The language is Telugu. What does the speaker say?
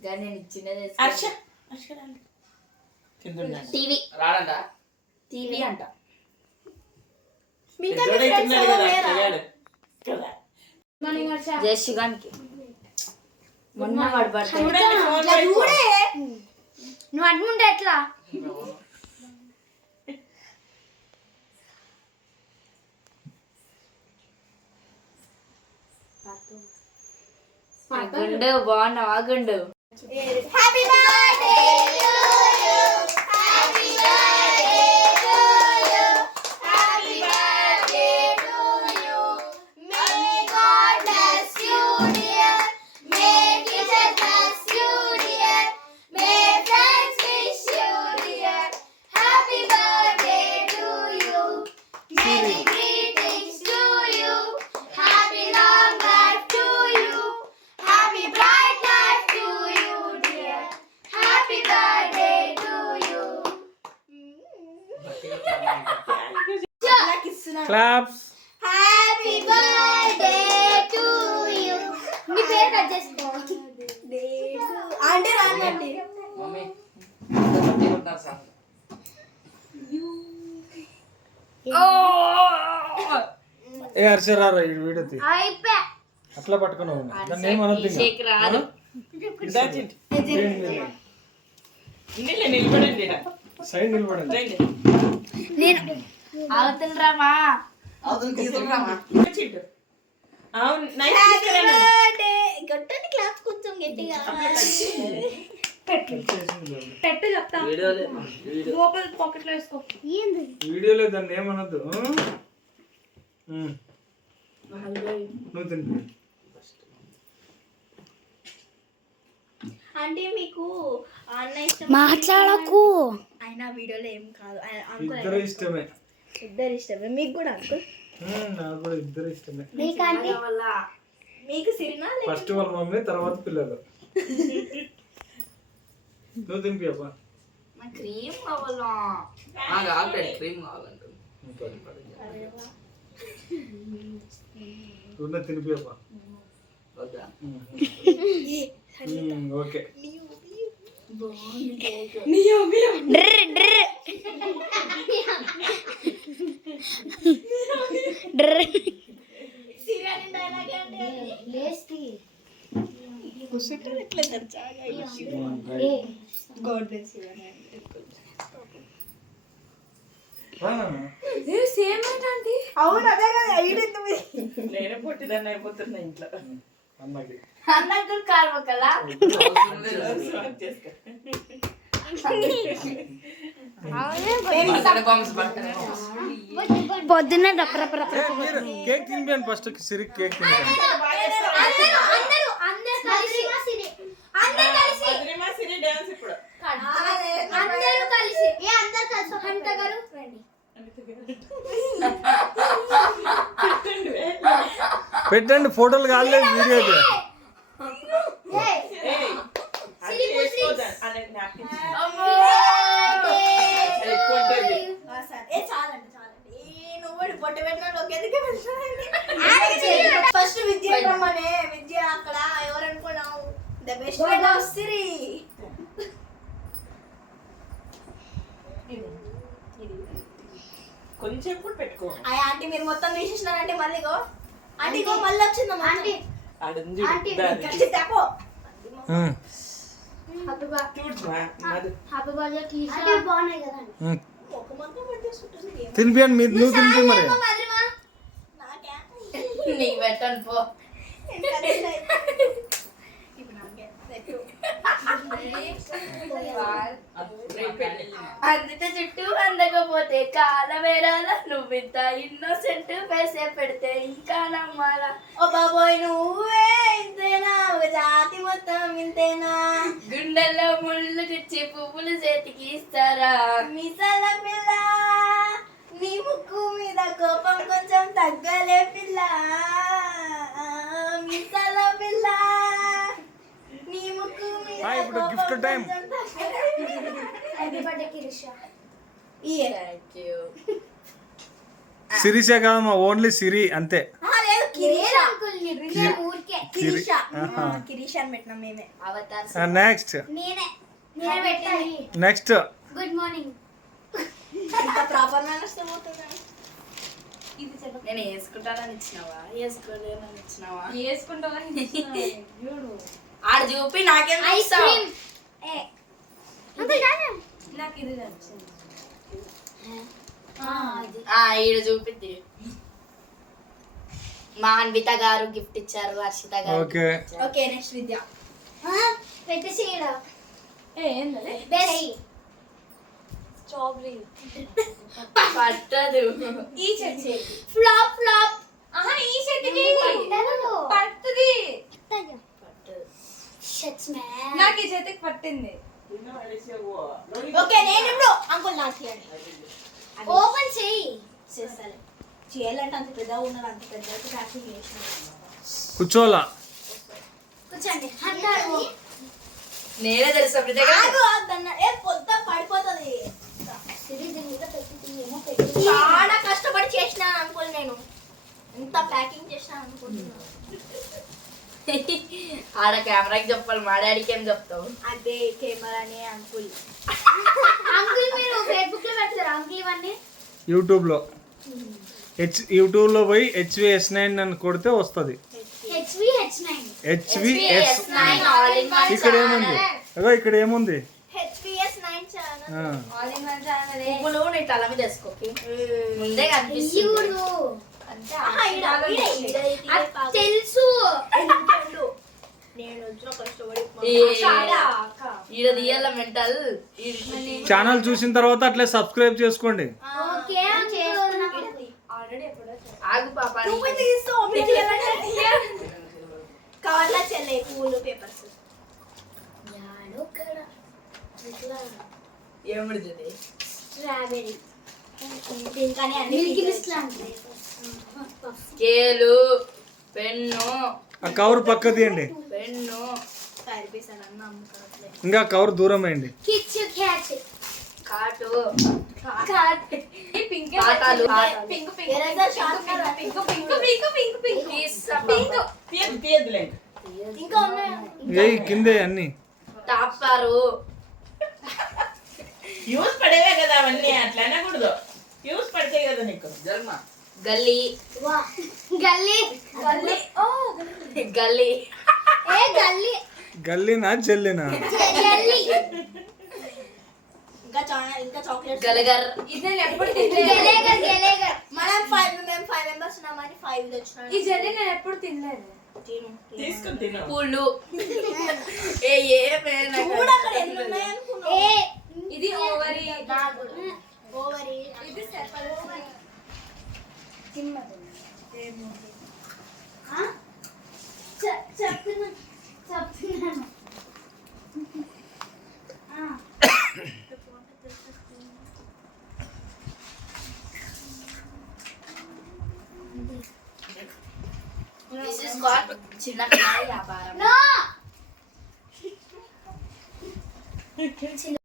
గా నేను ఇచ్చినది హర్ష హర్ష రండి. కింద ఉన్నాడు. టీవీ. రాడంట టీవీ అంట. కదా, మొన్న వాడు పడతాడు చూడండి, ఫోన్ వైపు. నువ్వు అడ్ముంటే ఎట్లా? గుండు బాగున్నావా గుండు happy birthday happy birthday happy birthday to you may God bless you dear may teacher bless you dear may friends wish you dear happy birthday to you Many greetings to you. Happy long life to you. Happy bright life to you, dear. Happy birthday to you. Claps Happy birthday to you. నీ పేరు కట్ చేసుకో. అంటే రానండి మమ్మీ ఏ హర్షరారా ఈ వీడియో తీ అయిపోయా అట్లా పట్టుకుని ఉన్నా దాన్ని చింటి. ఇందులో నిలబడండి. సైడ్ నిలబడండి. అవతల రామా. అవును. గట్టని క్లాప్స్ కొంచెం గట్టిగా. పెట్టు. చెప్తా. లోపల పాకెట్లో వేసుకో. ఏంది? వీడియోలో దాన్ని ఏమనొద్దు. ఉమ్. నువ్వు తింటు అంటే మీకు అన్న ఇష్టం మాట్లాడకు. ఆయన వీడియోలో ఏం కాదు. ఇద్దరు ఇష్టమే. ఇద్దరు ఇష్టమే. మీకు కూడా అంకుల్? ఉమ్, నాకు కూడా ఇద్దరు ఇష్టమే. మీకంటే మీకు సిరినా ఫస్ట్ వాళ్ళ మమ్మీ తర్వాత పిల్లలు. నువ్వు తినిపి అబ్బా క్రీమ్ కావాలా? ఆల్రెడీ క్రీమ్ కావాలంటుంది తినిపి అబ్బా వద్దా ఉమ్, ఓకే డ్ర్ డ్ర్ డ్ర్ సిరియల్ డైలాగ్ అంటే లేస్తి గాడ్ బ్లెస్ యు రా నాన్న. సేమ్ ఏంటంటే అవును అదే కదా ఐడింది నేనే పొట్టిదాన్ని అయిపోతున్నా ఇంట్లో అన్నకి. బర్త్డే పొద్దున్న రప్ప రప్ప రప్ప కేక్ తినిపించండి ఫస్ట్ సిరి కేక్ తినిపించండి నువ్వు పొట్ట పెట్టిన ఒకేదికి ఫస్ట్ విద్య రమ్మనే. విద్య అక్కడ ఎవరు అనుకున్నావు? ద బెస్ట్ సిరి కొంచెం కూడా పెట్టుకో. ఆ ఆంటీ మీరు మొత్తం తీసేసినారంటే మళ్ళీ గో ఆంటీ గో మళ్ళీ వచ్చిందమ్మా ఆంటీ. ఆంటీ గట్టి తప్పో తినిపియండి మీరు నువ్వు తినిపి మరి. నాకే? నీకు పెట్టను పో ఇప్పుడు నాకే రేపు పెళ్ళి. అందితే చుట్టూ అందకపోతే కాలవేరాల నువ్వింత ఇన్నోసెంట్ వేసే పెడితే ఇంకా నమ్మాలా? ఓ బాబోయ్ నువ్వే ఇంతేనా? ఒక జాతి మొత్తం ఇంతేనా? గుండెల్లో ముళ్ళు గుచ్చి పువ్వులు చేతికి ఇస్తారా? మిసల పిల్ల నీ ముక్కు మీద కోపం కొంచెం తగ్గలే పిల్ల. ఊరికే కిరీష. ఆహా. కిరీష అని పెట్టినాం మేమే. అవతార్ నెక్స్ట్ నేనే. నేనే పెట్టాలి. నెక్స్ట్ గుడ్ మార్నింగ్ ప్రాపర్ నేను వేసుకుంటానని ఇచ్చినావా? వేసుకోలేనని ఇచ్చినావా? వేసుకుంటావని చూడు ఆడ చూపి నాకేం ఐస్? క్రీమ్ నాకు ఇది నచ్చింది. ఆ ఈడ చూపిద్ది. మా అన్విత గారు గిఫ్ట్ ఇచ్చారు హర్షిత గారు ఓకే. ఓకే నెక్స్ట్ విద్య. పెట్టేసి ఈడ స్ట్రాబెరీ పట్టదు. ఈ చెట్టు ఫ్లాప్ ఫ్లాప్ ఆహా ఈ చెట్టుకి. పడుతుంది. నాకు ఈ చేతికి పట్టింది. ఓకే నేను ఇప్పుడు అంకుల్ నాకు చేయండి ఓపెన్ చేయి. చేయాలంటే అంత పెద్దగా ఉన్నది అంత పెద్దగా ప్యాకింగ్ చేసిన. కూర్చోలా కూర్చోండి. అంటారు నేనే తెలుసా ఆగు ఏ పొద్దు పడిపోతుంది. చాలా కష్టపడి చేసినాను అనుకోని నేను. ఇంత ప్యాకింగ్ చేసినాను అనుకుంటున్నాను ఆడ కెమెరాకి చెప్పాలి మా డాడీకి ఏం చెప్తావు? అదే కెమెరానే అంకుల్. అంకుల్ మీరు ఫేస్బుక్లో పెడతారా? అంకుల్ ఇవన్నీ? యూట్యూబ్లో. హెచ్ యూట్యూబ్లో పోయి హెచ్విఎస్ నైన్ అని కొడితే వస్తుంది. హెచ్వి వన్ ఇక్కడ ఏముంది? అదో ఇక్కడ ఏముంది? పువ్వులు నీ తల మీద వేసుకోకి ముందే కనిపిస్తుంది అంటే ఆహా, ఈడ, ఆశీర్వాదం ఈడ, చేసేది. ఈడ, ఈడ, ఈడ. తెలుసు ఎందుకండు? నేను వచ్చిన కష్టపడి ఏ. చాలా అక్క. ఈడ తీయాల మెంటల్. ఛానల్ చూసిన తర్వాత అట్లే సబ్స్క్రైబ్ చేసుకోండి. ఆగు పాప కవర్లో చెల్లే పూలు పేపర్స్. ఏమిడుతుంది స్కేలు పెన్ను. ఆ కవర్ పక్క తీయండి. పెన్ను ఫైవ్ రూపీస్ అని అన్న అమ్ముకోవట్లే ఇంకా కవర్ దూరం ఏ కిందే? అన్ని. టాపరు యూస్ పడేవే కదా అవన్నీ అట్లా అనకూడదు. యూస్ పడితే కదా నీకు. జల్మా. గల్లీ. వా. గల్లీ. గల్లీ. ఓ. గల్లీ. ఏ గల్లీ? గల్లీనా చెల్లినా చాక్లెట్స్ గలగర్. మనం ఫైవ్ మేము ఫైవ్ మెంబర్స్ ఉన్నామని ఫైవ్ ఈ నేను ఎప్పుడు తినలేదు. పూలు. ఏ ఏ పేరు నాకు చూడు అక్కడ ఎన్ని ఉన్నాయి అనుకున్నావు? ఏ ఇది ఓవరి. ఓవరి. ఇది సెపల్ చెప్తున్నాను చెప్తున్నాను చిన్న వ్యాపారం.